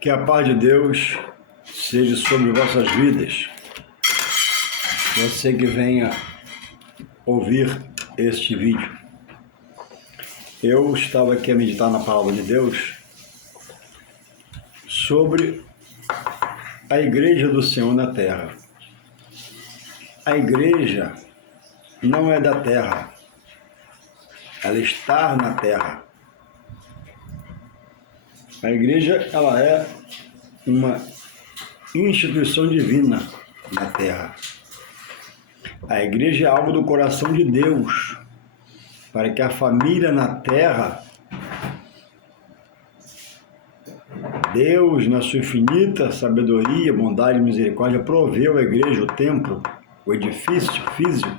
Que a paz de Deus seja sobre vossas vidas. Você que venha ouvir este vídeo. Eu estava aqui a meditar na palavra de Deus sobre a igreja do Senhor na terra. A igreja não é da terra, ela está na terra. A igreja, ela é uma instituição divina na terra. A igreja é algo do coração de Deus, para que a família na terra, Deus, na sua infinita sabedoria, bondade e misericórdia, proveu a igreja, o templo, o edifício físico,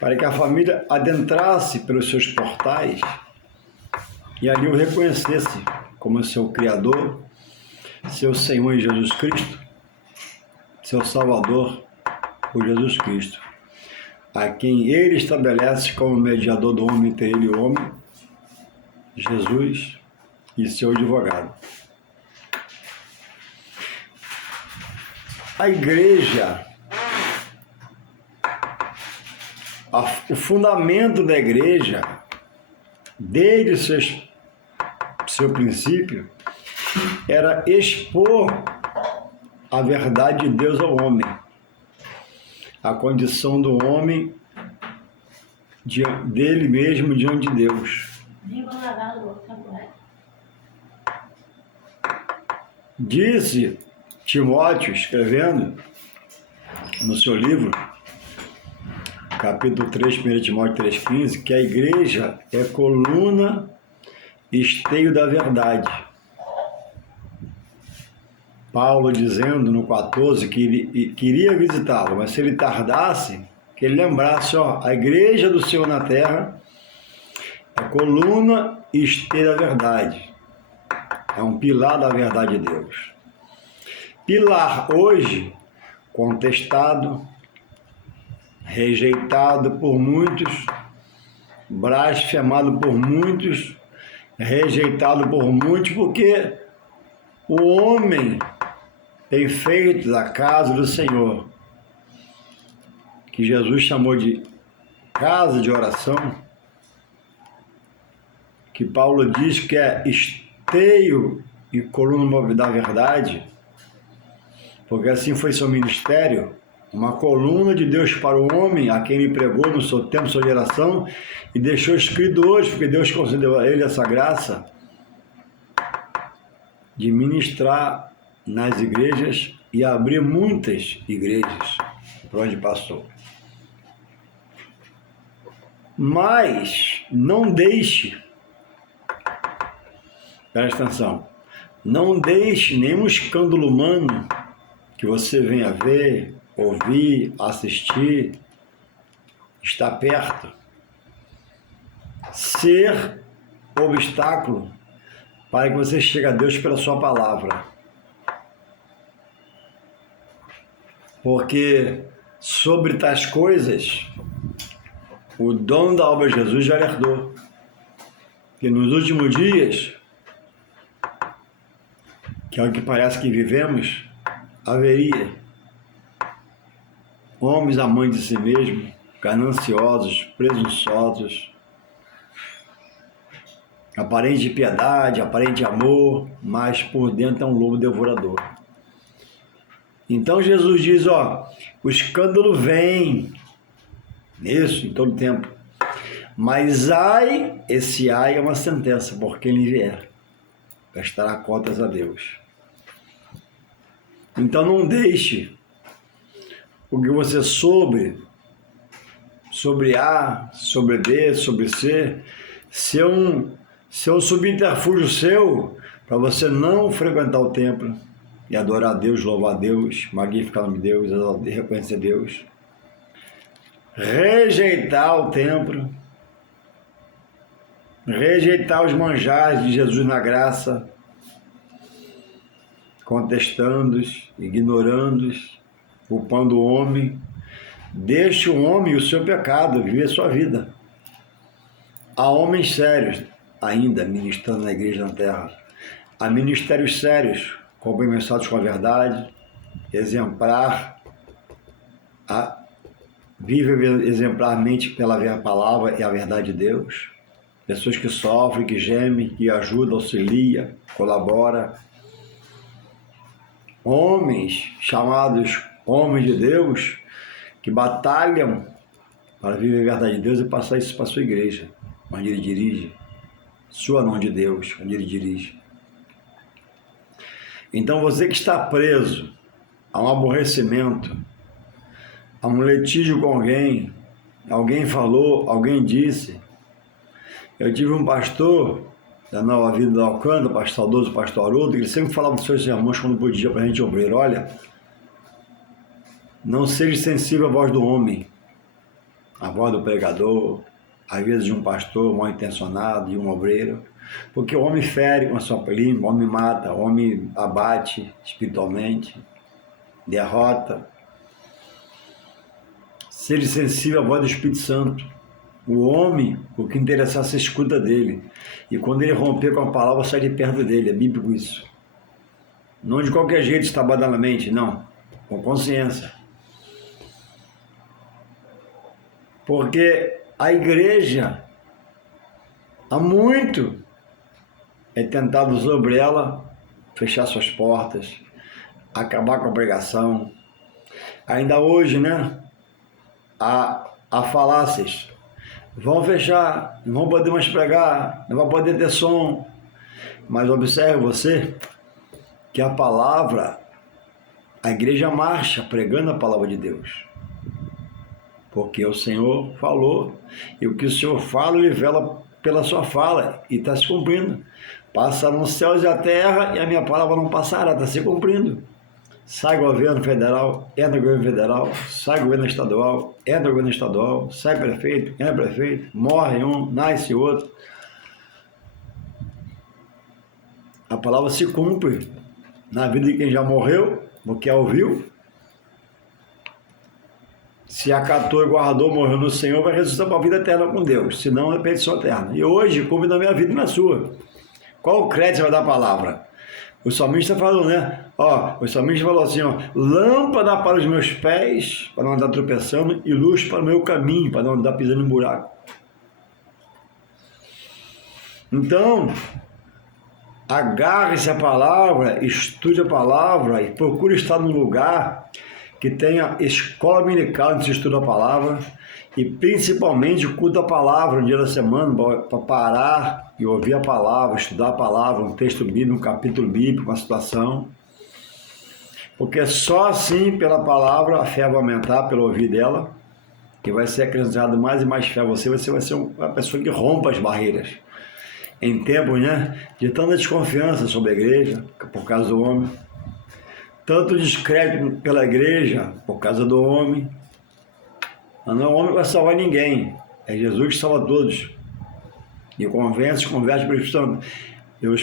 para que a família adentrasse pelos seus portais e ali o reconhecesse como seu Criador, seu Senhor Jesus Cristo, seu Salvador, o Jesus Cristo, a quem ele estabelece como mediador do homem entre ele e o homem, Jesus e seu advogado. A igreja, o fundamento da igreja, desde seu princípio, era expor a verdade de Deus ao homem, a condição do homem dele mesmo diante de Deus. Disse Timóteo, escrevendo no seu livro, capítulo 3, 1 Timóteo 3,15, que a igreja é coluna e esteio da verdade. Paulo dizendo no 14 que ele queria visitá-lo, mas se ele tardasse, que ele lembrasse, a igreja do Senhor na terra é coluna e esteio da verdade. É um pilar da verdade de Deus. Pilar hoje contestado, rejeitado por muitos, blasfemado por muitos, rejeitado por muitos, porque o homem tem feito da casa do Senhor, que Jesus chamou de casa de oração, que Paulo diz que é esteio e coluna da verdade, porque assim foi seu ministério, uma coluna de Deus para o homem, a quem ele pregou no seu tempo, sua geração, e deixou escrito hoje, porque Deus concedeu a ele essa graça de ministrar nas igrejas e abrir muitas igrejas por onde passou. Mas não deixe, presta atenção, não deixe nenhum escândalo humano que você venha ver, ouvir, assistir, estar perto, ser obstáculo para que você chegue a Deus pela sua palavra. Porque sobre tais coisas, o dono da obra Jesus já alertou que nos últimos dias, que é o que parece que vivemos, haveria homens amantes de si mesmos, gananciosos, presunçosos, aparente de piedade, aparente de amor, mas por dentro é um lobo devorador. Então Jesus diz, o escândalo vem, isso, em todo tempo, mas esse ai é uma sentença, por quem lhe vier, prestará contas a Deus. Então não deixe o que você sobre A, sobre B, sobre C, ser um subterfúgio seu para você não frequentar o templo e adorar a Deus, louvar a Deus, magnificar o nome de Deus, reconhecer Deus, rejeitar o templo, rejeitar os manjares de Jesus na graça, contestando-os, ignorando-os, culpando o homem. Deixe o homem e o seu pecado, viver a sua vida. Há homens sérios ainda ministrando na igreja na terra. a ministérios sérios, compromissados com a verdade, exemplar, vive exemplarmente pela palavra e a verdade de Deus. Pessoas que sofrem, que gemem, que ajudam, auxilia, colabora. Homens chamados homens de Deus, que batalham para viver a verdade de Deus e passar isso para a sua igreja, onde ele dirige, sua mão de Deus, onde ele dirige. Então você que está preso a um aborrecimento, a um litígio com alguém falou, alguém disse. Eu tive um pastor da Nova Vida da Alcântara, o saudoso pastor Haroldo, que ele sempre falava dos seus sermões quando podia para a gente ouvir. Olha, não seja sensível à voz do homem, à voz do pregador, às vezes de um pastor mal intencionado, de um obreiro, porque o homem fere com a sua língua, o homem mata, o homem abate espiritualmente, derrota. Seja sensível à voz do Espírito Santo. O homem, o que interessar, se escuta dele. E quando ele romper com a palavra, sai de perto dele. É bíblico isso. Não de qualquer jeito, estabadalamente, não. Com consciência. Porque a igreja, há muito, é tentado sobre ela fechar suas portas, acabar com a pregação. Ainda hoje, né? Há falácias. Vão fechar, não vão poder mais pregar, não vão poder ter som. Mas observe você que a palavra, a igreja marcha pregando a palavra de Deus. Porque o Senhor falou, e o que o Senhor fala, ele vela pela sua fala, e está se cumprindo. Passa nos céus e a terra, e a minha palavra não passará, está se cumprindo. Sai governo federal, entra governo federal, sai governo estadual, entra governo estadual, sai prefeito, entra prefeito, morre um, nasce outro. A palavra se cumpre na vida de quem já morreu, porque a ouviu. Se acatou e guardou, morreu no Senhor, vai ressuscitar para a vida eterna com Deus, senão é perdição eterna. E hoje, cumpre na minha vida e na sua. Qual o crédito vai dar a palavra? O salmista falou, né? O salmista falou assim, lâmpada para os meus pés, para não andar tropeçando, e luz para o meu caminho, para não andar pisando em buraco. Então, agarre-se à palavra, estude a palavra e procure estar num lugar que tenha escola dominical onde se estuda a palavra e principalmente culto a palavra um dia da semana para parar e ouvir a palavra, estudar a palavra, um texto bíblico, um capítulo bíblico, uma situação. Porque só assim, pela palavra, a fé vai aumentar, pelo ouvir dela, que vai ser acrescentado mais e mais fé a você, você vai ser uma pessoa que rompa as barreiras. Em tempos, né, de tanta desconfiança sobre a igreja, por causa do homem, tanto descrédito pela igreja, por causa do homem. Mas não é o homem que vai salvar ninguém, é Jesus que salva todos. E converte pelo Espírito Santo. E o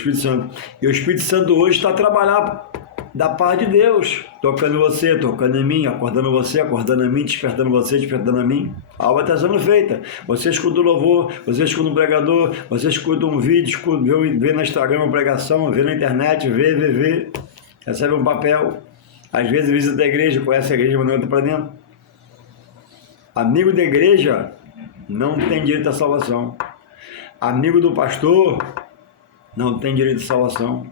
Espírito Santo hoje está a trabalhar da parte de Deus, tocando você, tocando em mim, acordando você, acordando em mim, despertando você, despertando a mim. A obra está sendo feita. Você escuta o louvor, você escuta um pregador, você escuta um vídeo, vê no Instagram uma pregação, vê na internet, vê, recebe um papel. Às vezes visita a igreja, conhece a igreja, mas não entra para dentro. Amigo da igreja não tem direito à salvação. Amigo do pastor não tem direito à salvação.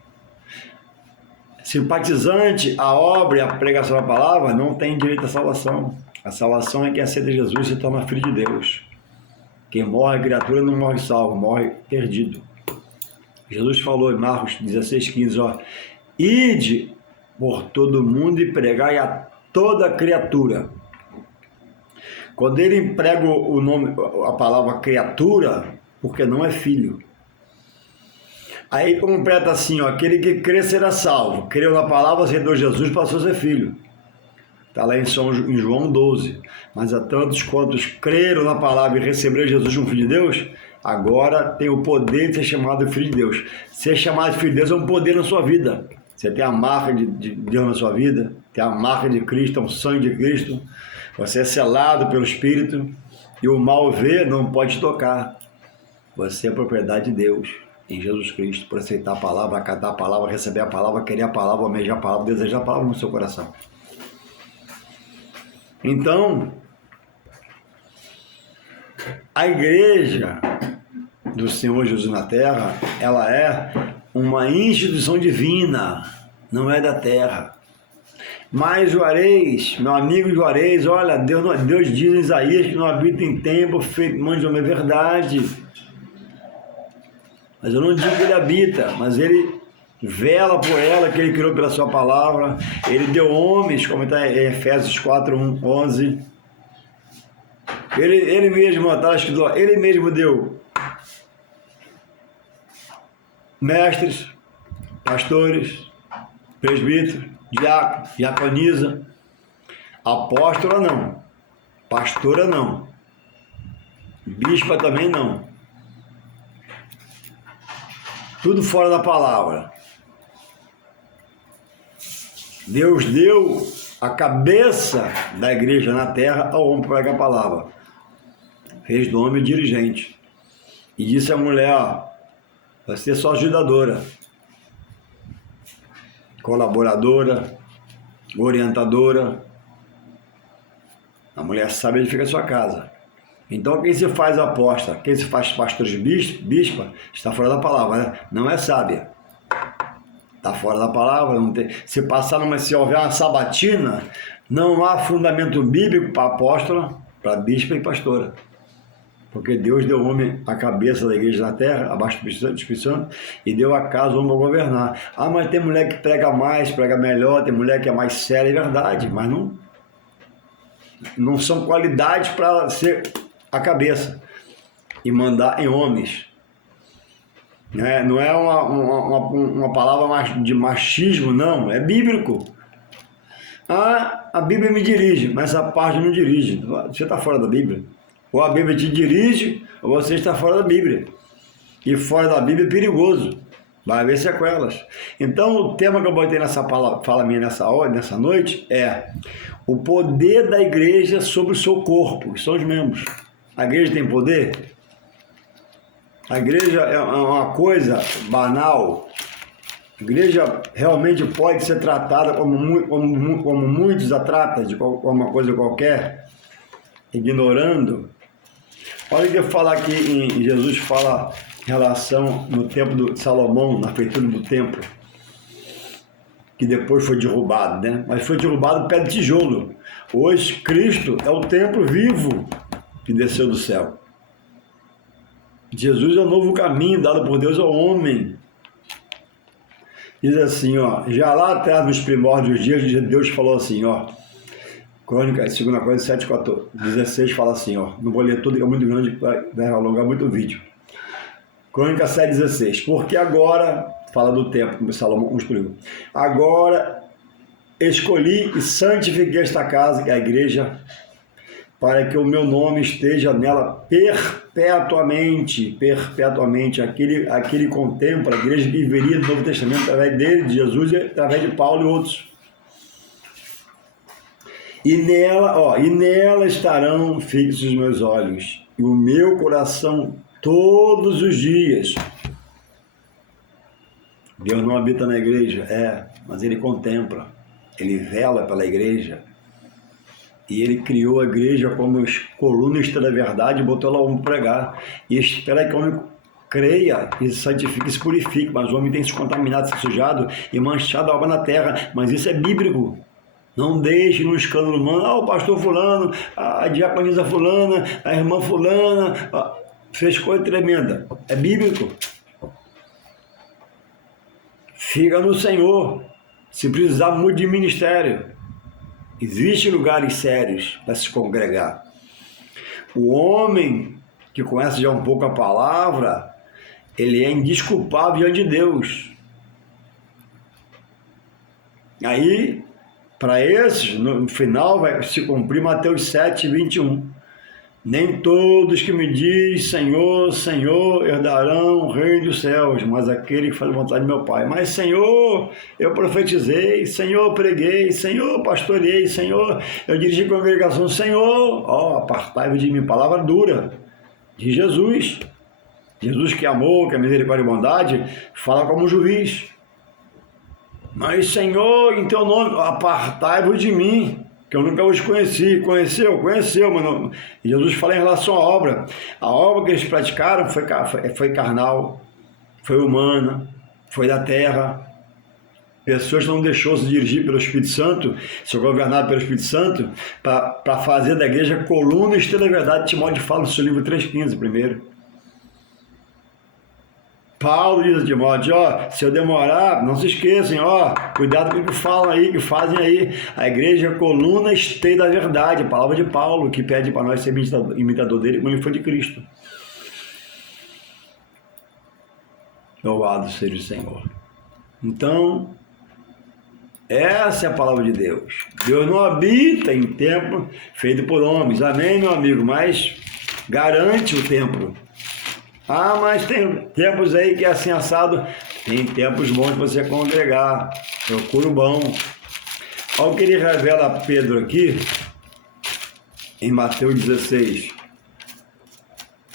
Simpatizante à obra e à pregação da palavra não tem direito à salvação. A salvação é quem aceita Jesus e se torna filho de Deus. Quem morre, a criatura não morre salvo, morre perdido. Jesus falou em Marcos 16,15, ide por todo mundo e pregai a toda criatura. Quando ele emprega o nome, a palavra criatura, porque não é filho. Aí completa assim, aquele que crê será salvo. Creu na palavra, aceitou Jesus, passou a ser filho. Está lá em João 12. Mas a tantos quantos creram na palavra e receberam Jesus como filho de Deus, agora tem o poder de ser chamado de filho de Deus. Ser chamado de filho de Deus é um poder na sua vida. Você tem a marca de Deus na sua vida, tem a marca de Cristo, é um sangue de Cristo. Você é selado pelo Espírito e o mal vê não pode tocar. Você é propriedade de Deus. em Jesus Cristo, por aceitar a palavra, acatar a palavra, receber a palavra, querer a palavra, almejar a palavra, desejar a palavra no seu coração. Então, a igreja do Senhor Jesus na terra, ela é uma instituição divina, não é da terra. Mas Juarez, meu amigo Juarez, olha, Deus diz em Isaías que não habita em templo feito mão de homem, é verdade. Mas eu não digo que ele habita, mas ele vela por ela, que ele criou pela sua palavra. Ele deu homens, como está em Efésios 4, 11. Ele mesmo, está escrito lá, ele mesmo deu mestres, pastores, presbíteros, diácono, diaconisa, apóstola não, pastora não, bispa também não. Tudo fora da palavra. Deus deu a cabeça da igreja na terra ao homem para pregar a palavra. Fez do homem dirigente. E disse à mulher, ó, vai ser só ajudadora, colaboradora, orientadora. A mulher sábia fica em sua casa. Então quem se faz apóstolo, quem se faz pastor de bispa, está fora da palavra, né? Não é sábia. Está fora da palavra. Não tem. Se houver uma sabatina, não há fundamento bíblico para apóstola, para bispa e pastora. Porque Deus deu ao homem a cabeça da igreja na terra, abaixo do Espírito Santo, e deu a casa ao homem a governar. Ah, mas tem mulher que prega mais, prega melhor, tem mulher que é mais séria, é verdade, mas não são qualidades para ser a cabeça e mandar em homens. Não é uma palavra de machismo, não, é bíblico. Ah, a Bíblia me dirige, mas essa parte não dirige. Você está fora da Bíblia. Ou a Bíblia te dirige, ou você está fora da Bíblia. E fora da Bíblia é perigoso. Vai haver sequelas. Então, o tema que eu botei nessa fala minha nessa noite é o poder da igreja sobre o seu corpo, que são os membros. A igreja tem poder? A igreja é uma coisa banal. A igreja realmente pode ser tratada como muitos a tratam, de uma coisa qualquer, ignorando. Olha o que eu falo aqui, Jesus fala em relação no templo de Salomão, na feitura do templo, que depois foi derrubado, né? Mas foi derrubado pé de tijolo. Hoje, Cristo é o templo vivo que desceu do céu. Jesus é o novo caminho dado por Deus ao homem. Diz assim, ó, já lá atrás, nos primórdios dias, Deus falou assim, ó, Crônica, 2 Crônicas 7, 16 fala assim, ó, não vou ler tudo, que é muito grande, vai alongar muito o vídeo. Crônica 7, 16, porque agora, fala do tempo, como Salomão construiu, agora escolhi e santifiquei esta casa, que é a igreja, para que o meu nome esteja nela perpetuamente, aquele contempla a igreja que viveria no Novo Testamento através dele, de Jesus, e através de Paulo e outros. E nela estarão fixos os meus olhos, e o meu coração todos os dias. Deus não habita na igreja, mas ele contempla, ele vela pela igreja. E ele criou a igreja como colunista da verdade e botou lá o homem pregar. E espera que o homem creia e se santifique e se purifique. Mas o homem tem se contaminado, se sujado e manchado a obra na terra. Mas isso é bíblico. Não deixe no escândalo humano. O pastor fulano, a diaconisa fulana, a irmã fulana, fez coisa tremenda. É bíblico. Fica no Senhor. Se precisar, mude de ministério. Existem lugares sérios para se congregar. O homem que conhece já um pouco a palavra, ele é indesculpável diante de Deus. Aí, para esses, no final, vai se cumprir Mateus 7, 21. Nem todos que me diz Senhor, Senhor, herdarão o reino dos céus, mas aquele que faz a vontade de meu Pai. Mas Senhor, eu profetizei, Senhor, preguei, Senhor, pastoreei, Senhor, eu dirigi a congregação, Senhor, apartai-vos de mim, palavra dura de Jesus. Jesus, que é amor, que é misericórdia e bondade, fala como juiz. Mas, Senhor, em teu nome, apartai-vos de mim, que eu nunca os conheci. Conheceu, mas não. Jesus fala em relação à obra. A obra que eles praticaram foi carnal, foi humana, foi da terra. Pessoas que não deixou se dirigir pelo Espírito Santo, ser governado pelo Espírito Santo, para fazer da igreja coluna e estrela da verdade. Timóteo fala no seu livro 3,15 primeiro. Paulo diz a Timóteo, se eu demorar, não se esqueçam, cuidado com o que falam aí, que fazem aí. A igreja é coluna esteira da verdade, a palavra de Paulo, que pede para nós ser imitador dele, como ele foi de Cristo. Louvado seja o Senhor. Então, essa é a palavra de Deus. Deus não habita em templo feito por homens. Amém, meu amigo? Mas garante o templo. Mas tem tempos aí que é assim assado. Tem tempos bons para você congregar. Procura o bom. Olha o que ele revela a Pedro aqui, em Mateus 16.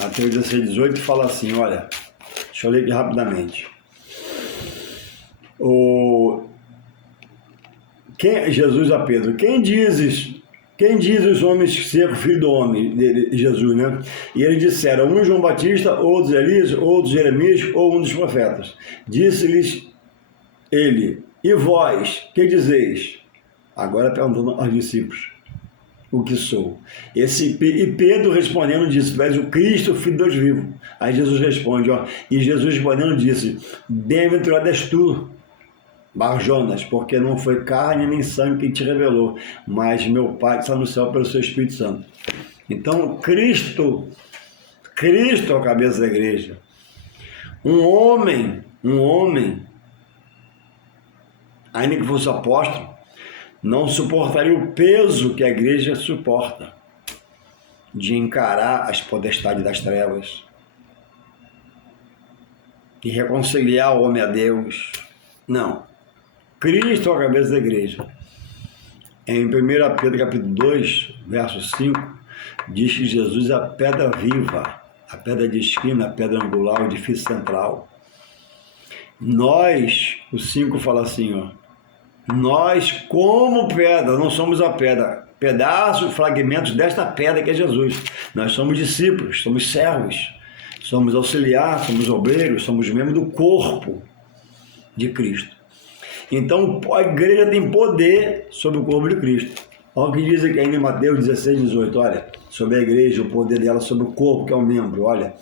Mateus 16, 18 fala assim, olha. Deixa eu ler aqui rapidamente. Jesus a Pedro, quem diz os homens ser o filho do homem, de Jesus, né? E eles disseram, um João Batista, outros Elias, outros Jeremias, ou um dos profetas. Disse-lhes ele, e vós, que dizeis? Agora perguntando aos discípulos, o que sou? E Pedro respondendo disse, és o Cristo, filho de Deus vivo. Aí Jesus responde, e Jesus respondendo disse, bem-aventurado és tu, Bar-Jonas, porque não foi carne nem sangue que te revelou, mas meu Pai que está no céu pelo seu Espírito Santo. Então, Cristo é a cabeça da igreja. Um homem, ainda que fosse apóstolo, não suportaria o peso que a igreja suporta de encarar as potestades das trevas e reconciliar o homem a Deus. Não. Cristo é a cabeça da igreja. Em 1 Pedro capítulo 2, verso 5, diz que Jesus é a pedra viva, a pedra de esquina, a pedra angular, o edifício central. Nós, o 5 fala assim, nós como pedra, não somos a pedra, pedaços, fragmentos desta pedra que é Jesus. Nós somos discípulos, somos servos, somos auxiliares, somos obreiros, somos membros do corpo de Cristo. Então a igreja tem poder sobre o corpo de Cristo. Olha o que diz aqui ainda em Mateus 16, 18, olha, sobre a igreja, o poder dela sobre o corpo, que é o membro, olha.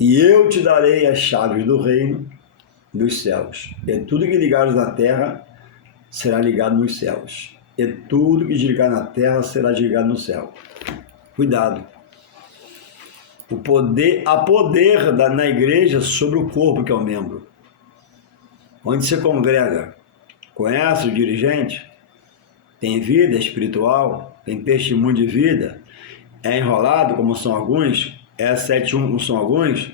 E eu te darei as chaves do reino dos céus. E tudo que ligares na terra será ligado nos céus. E tudo que desligar na terra será desligado no céu. Cuidado. Há poder na igreja sobre o corpo, que é o membro. Onde você congrega, conhece o dirigente, tem vida espiritual, tem testemunho de vida, é enrolado como são alguns, é 71 como são alguns,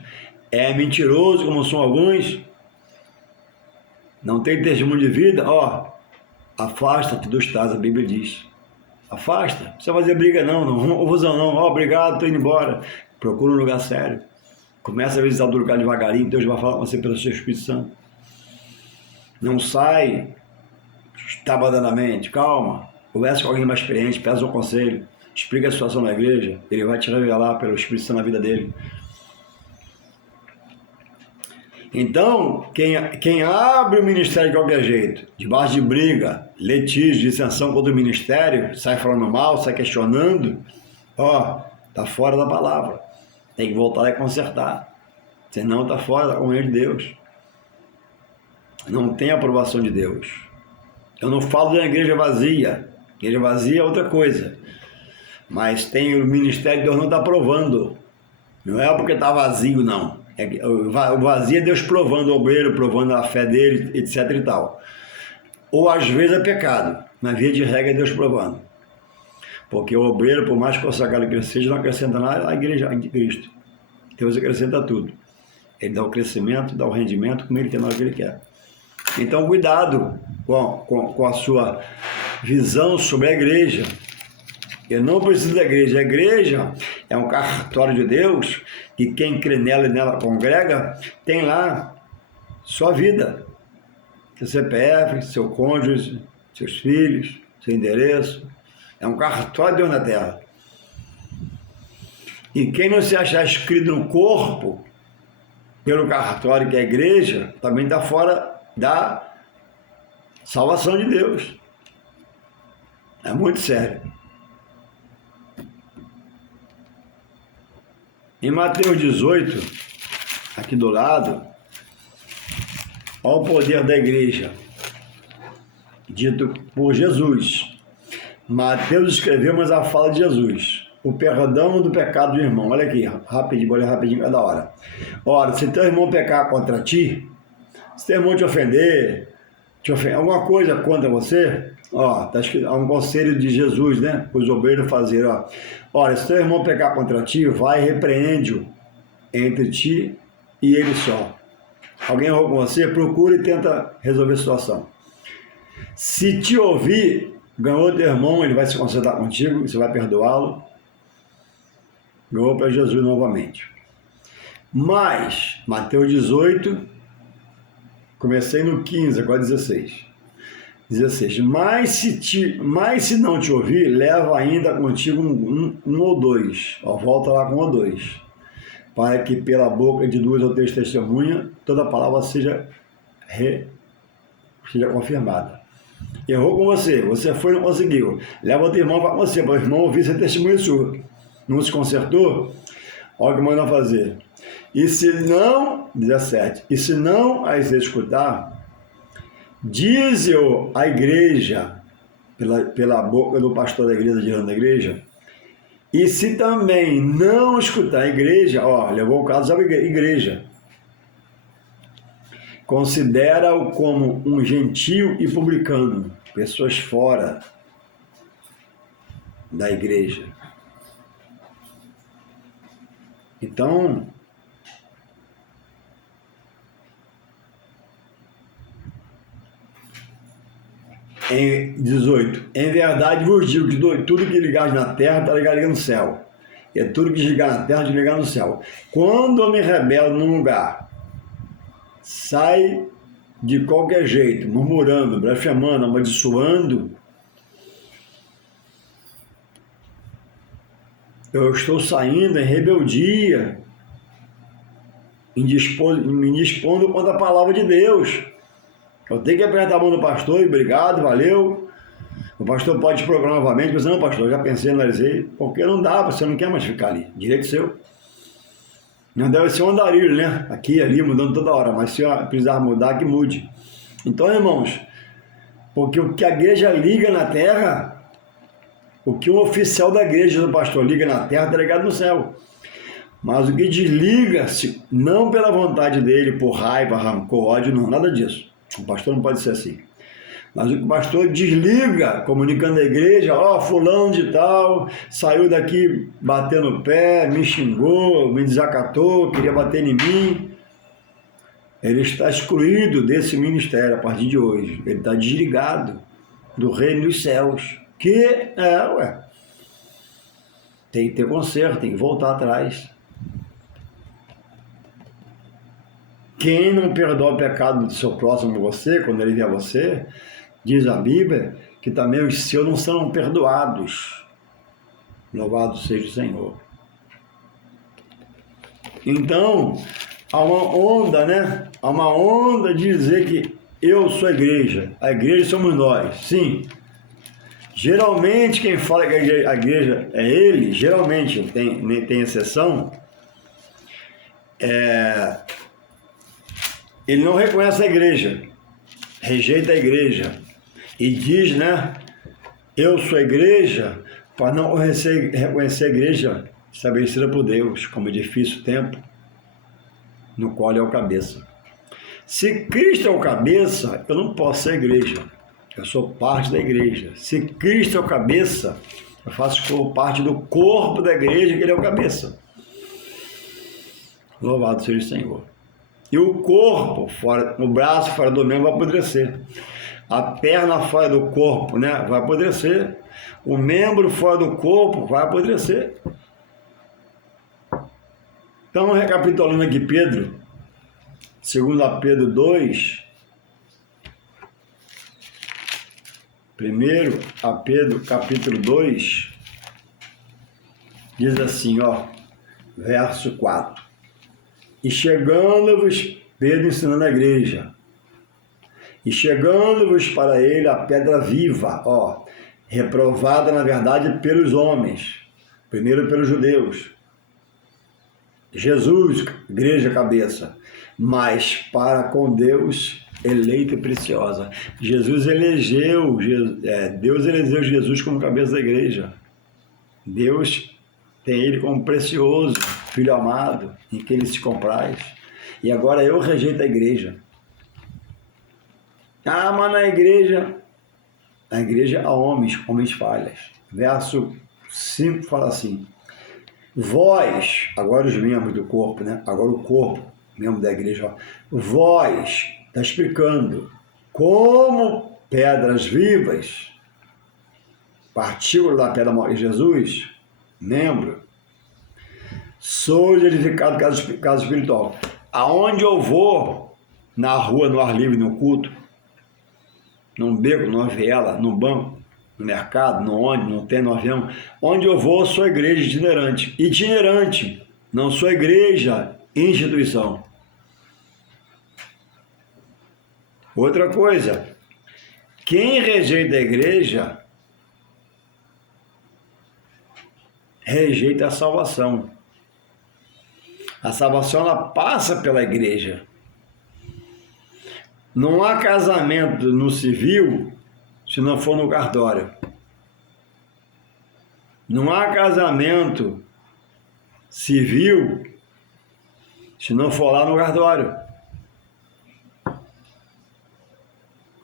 é mentiroso como são alguns, não tem testemunho de vida, afasta-te dos tais, a Bíblia diz. Afasta, não precisa fazer briga não confusão não, obrigado, estou indo embora. Procura um lugar sério, começa a visitar o lugar devagarinho, Deus vai falar com você pelo seu Espírito Santo. Não sai estabanadamente, calma, conversa com alguém mais experiente, peça um conselho, explica a situação da igreja, ele vai te revelar pelo Espírito Santo na vida dele. Então, quem abre o ministério de qualquer jeito, debaixo de briga, litígio, dissensão contra o ministério, sai falando mal, sai questionando, está fora da palavra, tem que voltar e consertar, senão está fora da comunhão de Deus. Não tem aprovação de Deus. Eu não falo de uma igreja vazia. Igreja vazia é outra coisa. Mas tem o ministério que Deus não está aprovando. Não é porque está vazio, não. O vazio é Deus provando o obreiro, provando a fé dele, etc e tal. Ou às vezes é pecado. Na via de regra é Deus provando. Porque o obreiro, por mais consagrado que ele seja, não acrescenta nada à igreja de Cristo. Deus acrescenta tudo. Ele dá o crescimento, dá o rendimento, como ele quer, na hora que ele quer. Então, cuidado com a sua visão sobre a igreja. Eu não preciso da igreja. A igreja é um cartório de Deus e quem crê nela e nela congrega, tem lá sua vida, seu CPF, seu cônjuge, seus filhos, seu endereço. É um cartório de Deus na terra. E quem não se achar escrito no corpo, pelo cartório que é a igreja, também está fora da salvação de Deus. É muito sério. Em Mateus 18, aqui do lado, olha o poder da igreja, dito por Jesus. Mateus escreveu, mas a fala de Jesus. O perdão do pecado do irmão. Olha aqui, rapidinho, vou ler rapidinho cada hora. Ora, se teu irmão pecar contra ti, se teu irmão te ofender alguma coisa contra você, ó, tá escrito, há um conselho de Jesus, né, para os obreiros fazerem, ó. Ora, se teu irmão pecar contra ti, vai e repreende-o entre ti e ele só. Alguém errou com você, procura e tenta resolver a situação. Se te ouvir, ganhou teu irmão, ele vai se consertar contigo, você vai perdoá-lo. Ganhou para Jesus novamente. Mas, Mateus 18, comecei no 15, agora 16. 16. Mas se não te ouvir, leva ainda contigo um ou dois. Ó, volta lá com um ou dois. Para que pela boca de duas ou três testemunhas, toda palavra seja confirmada. Errou com você, você foi e não conseguiu. Leva o teu irmão para você, para o irmão ouvir seu testemunho sua. Não se consertou? Olha o que manda fazer. E se não, 17, e se não as escutar, diz-o à igreja, pela boca do pastor da igreja, diante da igreja, e se também não escutar a igreja, ó, levou o caso da igreja, considera-o como um gentio e publicano, pessoas fora da igreja. Então, em 18, em verdade vos digo que tudo que ligares na terra está ligado no céu, e tudo que ligar na terra está ligado no céu. Quando eu me rebelo num lugar, sai de qualquer jeito, murmurando, blasfemando, amaldiçoando, eu estou saindo em rebeldia, me dispondo contra a palavra de Deus. Eu tenho que apertar a mão do pastor e obrigado, valeu. O pastor pode te procurar novamente, mas não, pastor, eu já pensei, analisei, porque não dá, você não quer mais ficar ali, direito seu. Não deve ser um andarilho, né? Aqui e ali, mudando toda hora, mas se precisar mudar, que mude. Então, irmãos, porque o que a igreja liga na terra, o que um oficial da igreja do pastor liga na terra, está ligado no céu. Mas o que desliga-se, não pela vontade dele, por raiva, rancor, ódio, não, nada disso. O pastor não pode ser assim. Mas o pastor desliga, comunicando à igreja, ó, fulano de tal, saiu daqui batendo o pé, me xingou, me desacatou, queria bater em mim. Ele está excluído desse ministério a partir de hoje. Ele está desligado do reino dos céus. Tem que ter conserto, tem que voltar atrás. Quem não perdoa o pecado do seu próximo você, quando ele vier você, diz a Bíblia, que também os seus não serão perdoados. Louvado seja o Senhor. Então, há uma onda, né? Há uma onda de dizer que eu sou a igreja somos nós. Sim. Geralmente, quem fala que a igreja é ele, geralmente, tem exceção, ele não reconhece a igreja, rejeita a igreja e diz, né, eu sou a igreja, para não reconhecer a igreja estabelecida por Deus como edifício, templo, no qual ele é o cabeça. Se Cristo é o cabeça, eu não posso ser igreja, eu sou parte da igreja. Se Cristo é o cabeça, eu faço parte do corpo da igreja, que ele é o cabeça. Louvado seja o Senhor. E o corpo, o braço fora do membro vai apodrecer. A perna fora do corpo, né, vai apodrecer. O membro fora do corpo vai apodrecer. Então, recapitulando aqui Pedro, 2 Pedro 2, 1 a Pedro, capítulo 2, diz assim, ó, verso 4. E chegando-vos, Pedro ensinando a igreja, e chegando-vos para ele a pedra viva, ó, reprovada na verdade pelos homens, primeiro pelos judeus, Jesus, igreja cabeça, mas para com Deus eleita e preciosa. Deus elegeu Jesus como cabeça da igreja. Deus tem ele como precioso, filho amado, em que ele se compraz. E agora eu rejeito a igreja. Ah, mas na igreja há homens falhas. Verso 5 fala assim, vós, agora os membros do corpo, né? Agora o corpo, membro da igreja, ó. Vós, está explicando, como pedras vivas, partícula da pedra morta de Jesus, membro, sois edificado casa espiritual. Aonde eu vou, na rua, no ar livre, no culto, num beco, numa viela, num banco, no mercado, no ônibus, no trem, no avião, onde eu vou, sou igreja itinerante. Itinerante, não sou igreja, instituição. Outra coisa, quem rejeita a igreja, rejeita a salvação. A salvação, ela passa pela igreja. Não há casamento no civil se não for no cartório. Não há casamento civil se não for lá no cartório.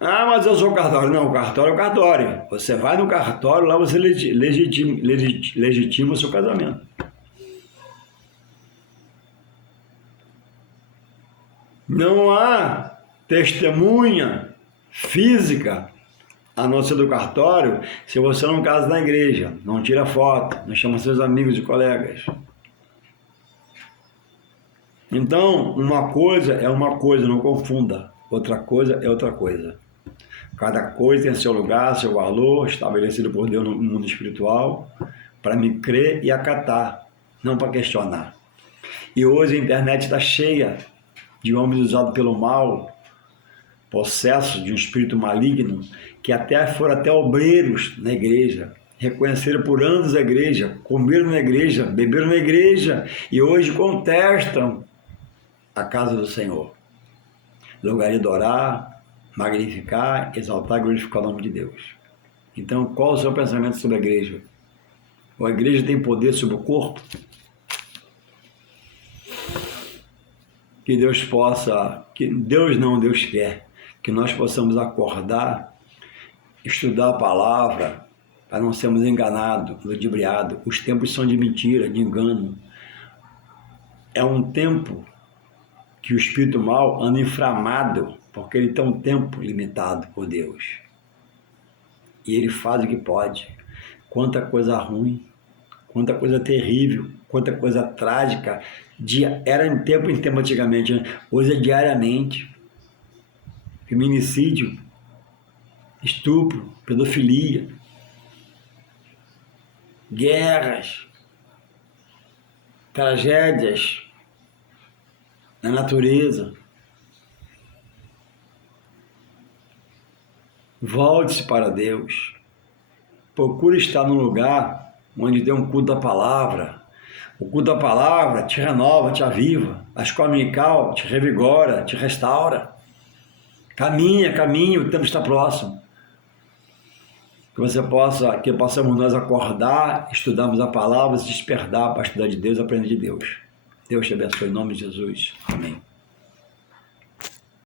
Ah, mas eu sou cartório. Não, o cartório é o cartório. Você vai no cartório, lá você legitima o seu casamento. Não há testemunha física, a não ser do cartório, se você não casa na igreja, não tira foto, não chama seus amigos e colegas. Então, uma coisa é uma coisa, não confunda. Outra coisa é outra coisa. Cada coisa tem seu lugar, seu valor, estabelecido por Deus no mundo espiritual, para me crer e acatar, não para questionar. E hoje a internet está cheia de homens usados pelo mal, possessos de um espírito maligno, que foram até obreiros na igreja, reconheceram por anos a igreja, comeram na igreja, beberam na igreja, e hoje contestam a casa do Senhor. Lugar de adorar, magnificar, exaltar e glorificar o nome de Deus. Então, qual o seu pensamento sobre a igreja? A igreja tem poder sobre o corpo? Que Deus Deus quer que nós possamos acordar, estudar a palavra, para não sermos enganados, ludibriados. Os tempos são de mentira, de engano. É um tempo que o espírito mal anda inflamado, porque ele tem um tempo limitado por Deus. E ele faz o que pode. Quanta coisa ruim, quanta coisa terrível, quanta coisa trágica. Era em tempo antigamente, né? Hoje é diariamente. Feminicídio, estupro, pedofilia, guerras, tragédias na natureza. Volte-se para Deus. Procure estar num lugar onde tem um culto da palavra. O culto da palavra te renova, te aviva. A escola dominical te revigora, te restaura. Caminha, o tempo está próximo. Que possamos nós acordar, estudarmos a palavra, se despertar para estudar de Deus, aprender de Deus. Deus te abençoe em nome de Jesus. Amém.